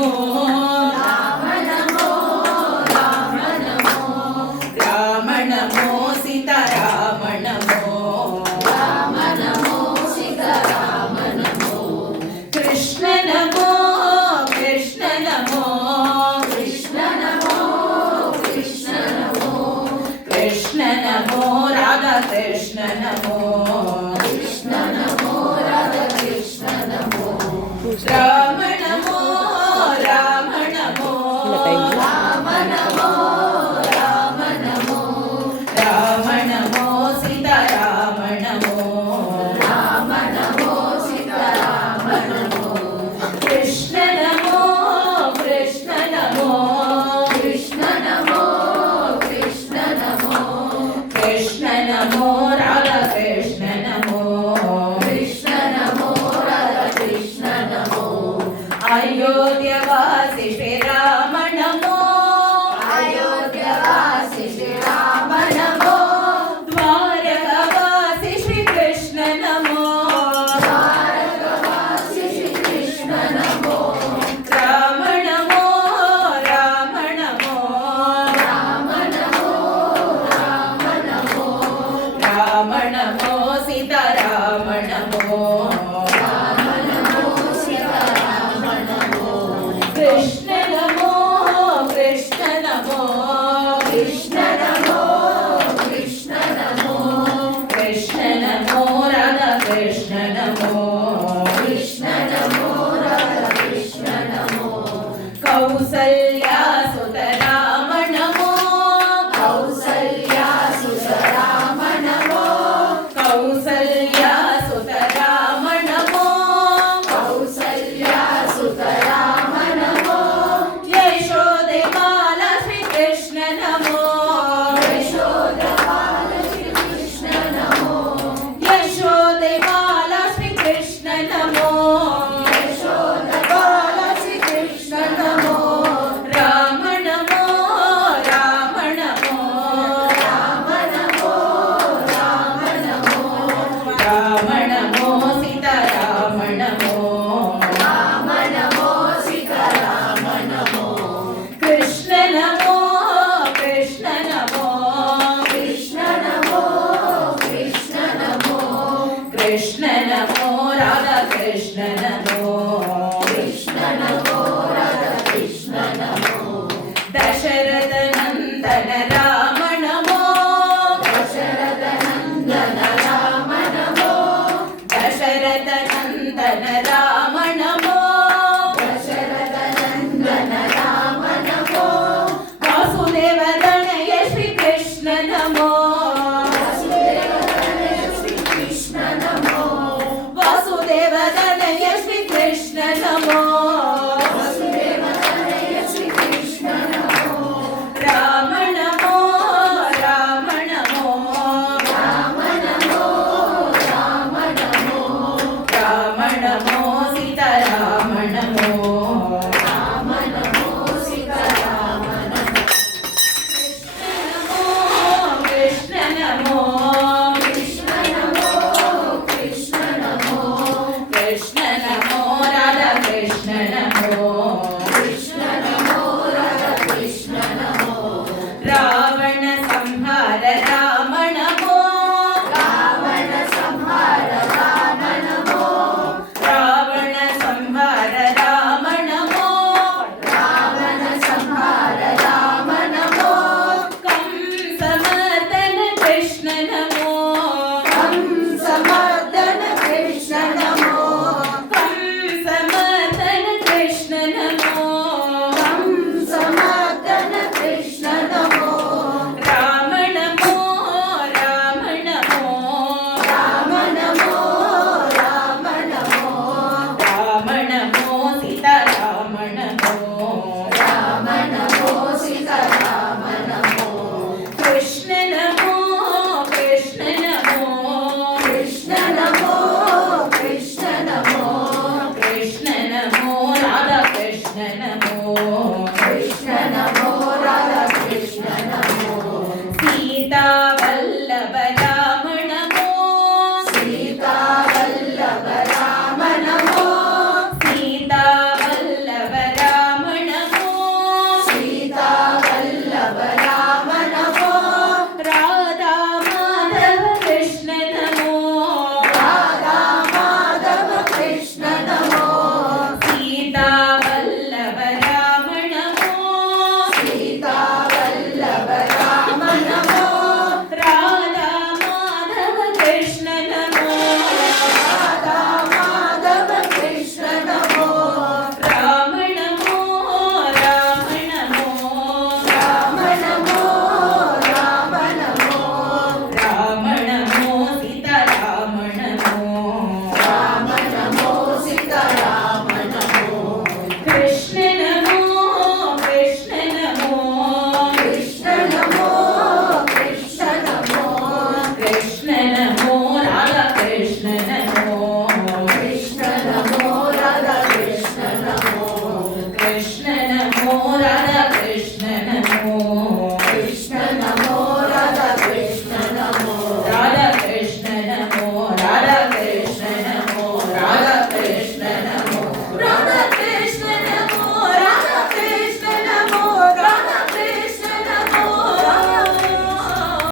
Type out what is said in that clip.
NaMo Ram NaMo Ram NaMo Ram NaMo Sita Ram NaMo Ram NaMo Sita Ram NaMo Krishna NaMo Krishna NaMo Krishna NaMo Krishna NaMo Krishna NaMo Radha Krishna NaMo Krishna NaMo Radha Krishna NaMo Ram NaMo Ram NaMo Ram NaMo Ram NaMo Ram NaMo Sita Ram NaMo Ram NaMo Sita Ram NaMo Krishna NaMo Krishna NaMo Krishna NaMo Krishna NaMo Krishna NaMo Radha Krishna NaMo Krishna NaMo Radha Krishna NaMo अयोध्यवासी Shri Ram NaMo अयोध्यवासी Shri Ram NaMo द्वारकावासी Shri Krishna NaMo द्वारकावासी Shri Krishna NaMo Ram NaMo Ram NaMo Ram NaMo Ram NaMo Ram NaMo Sita Ram NaMo Ram NaMo Sita Ram NaMo Krishna NaMo Krishna NaMo Krishna NaMo Krishna NaMo Krishna NaMo Radha Krishna NaMo Krishna NaMo Radha Krishna NaMo Kausalya